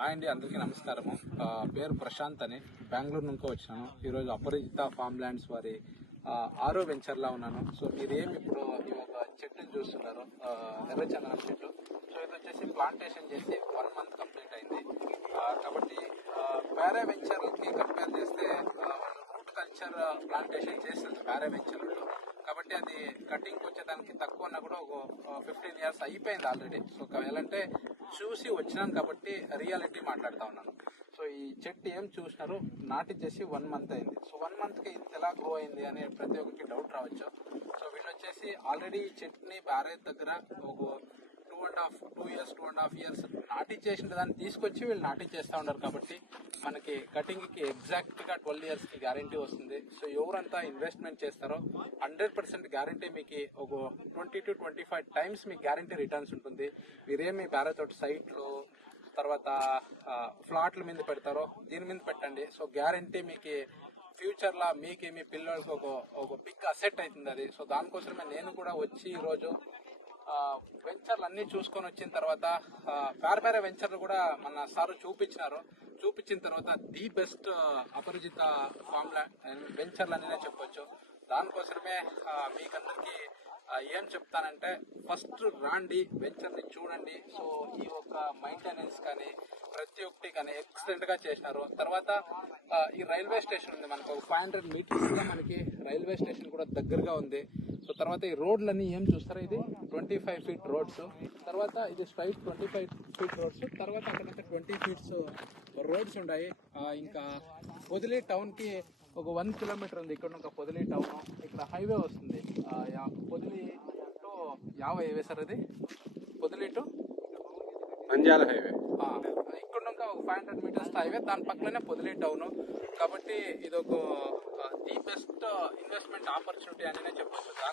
Hi అండి అందరికీ నమస్కారము. పేరు ప్రశాంత్ అని. బెంగళూరు నుంచి వచ్చాను. ఈరోజు అపరిజిత ఫామ్ ల్యాండ్స్ వారి ఆ, ఆరో వెంచర్లా ఉన్నాను. సో మీరేం ఇప్పుడు ఈ ఒక చెట్టుని చూస్తున్నారు. ఎర్రచందనం చెట్టు. సో ఇది వచ్చేసి ప్లాంటేషన్ చేసి వన్ మంత్ కంప్లీట్ అయింది. కాబట్టి పారా వెంచర్లకి కంపేర్ చేస్తే రూట్ కల్చర్ ప్లాంటేషన్ చేస్తుంది వేరే వెంచర్లో అది కటింగ్ వచ్చేదానికి తక్కువ ఉన్నా కూడా ఒక ఫిఫ్టీన్ ఇయర్స్ అయిపోయింది ఆల్రెడీ సో అంటే చూసి వచ్చినాను కాబట్టి రియాలిటీ మాట్లాడుతా ఉన్నాను. సో ఈ చెట్టు ఏం చూసినారు? నాటి చేసి వన్ మంత్ అయింది. సో వన్ మంత్కి ఇది ఎలా గ్రో అయింది అనే ప్రతి ఒక్కరికి డౌట్ రావచ్చు. సో వీళ్ళు వచ్చేసి ఆల్రెడీ ఈ చెట్టుని బ్యారేజ్ దగ్గర ఒక and half two years two and half years నాటి చేసిన దాన్ని తీసుకొచ్చి వీళ్ళు నాటి చేస్తూ ఉన్నారు కాబట్టి మనకి కటింగ్కి ఎగ్జాక్ట్గా ట్వెల్వ్ ఇయర్స్కి గ్యారంటీ వస్తుంది. సో ఎవరంతా ఇన్వెస్ట్మెంట్ చేస్తారో హండ్రెడ్ పర్సెంట్ గ్యారంటీ మీకు ఒక twenty to twenty five times మీకు గ్యారంటీ రిటర్న్స్ ఉంటుంది. మీరేమి బ్యారే తోటి సైట్లు తర్వాత ఫ్లాట్ల మీద పెడతారో దీని మీద పెట్టండి. సో గ్యారంటీ మీకు ఫ్యూచర్ లా మీ పిల్లలకి ఒక ఒక బిగ్ అసెట్ అవుతుంది అది. సో దానికోసమే నేను కూడా వచ్చి ఈరోజు వెంచర్లు అన్ని చూసుకొని వచ్చిన తర్వాత వేరే వేరే వెంచర్లు కూడా మన సార్ చూపించినారు. చూపించిన తర్వాత ది బెస్ట్ అపరిచిత ఫామ్ వెంచర్లు అనే చెప్పొచ్చు. దానికోసమే ఆ, మీకందరికి ఏం చెప్తానంటే ఫస్ట్ రాండి వెంచర్ని చూడండి. సో ఈ యొక్క మెయింటెనెన్స్ కానీ ప్రతి ఒక్కటి కానీ ఎక్సలెంట్గా చేసినారు. తర్వాత ఈ రైల్వే స్టేషన్ ఉంది మనకు. ఒక ఫైవ్ హండ్రెడ్ మీటర్స్గా మనకి రైల్వే స్టేషన్ కూడా దగ్గరగా ఉంది. సో తర్వాత ఈ రోడ్లన్నీ ఏం చూస్తారా ఇది? ట్వంటీ ఫైవ్ ఫీట్ రోడ్స్ తర్వాత ఇది straight twenty five feet roads తర్వాత అక్కడంతా ట్వంటీ ఫీట్స్ రోడ్స్ ఉన్నాయి. ఇంకా పొదిలి టౌన్కి ఒక వన్ కిలోమీటర్ ఉంది. ఇక్కడ ఒక పొదిలి టౌన్ ఇక్కడ హైవే వస్తుంది. పొదిలి టు యాభై హైవే సార్ అది. పొదిలి టు. నంద్యాల హైవే. ఇక్కడ ఇంకా ఒక ఫైవ్ హండ్రెడ్ మీటర్స్ హైవే దాని పక్కనే పొదిలి టౌన్. కాబట్టి ఇది ఒక ది బెస్ట్ ఇన్వెస్ట్మెంట్ ఆపర్చునిటీ అని చెప్పొచ్చు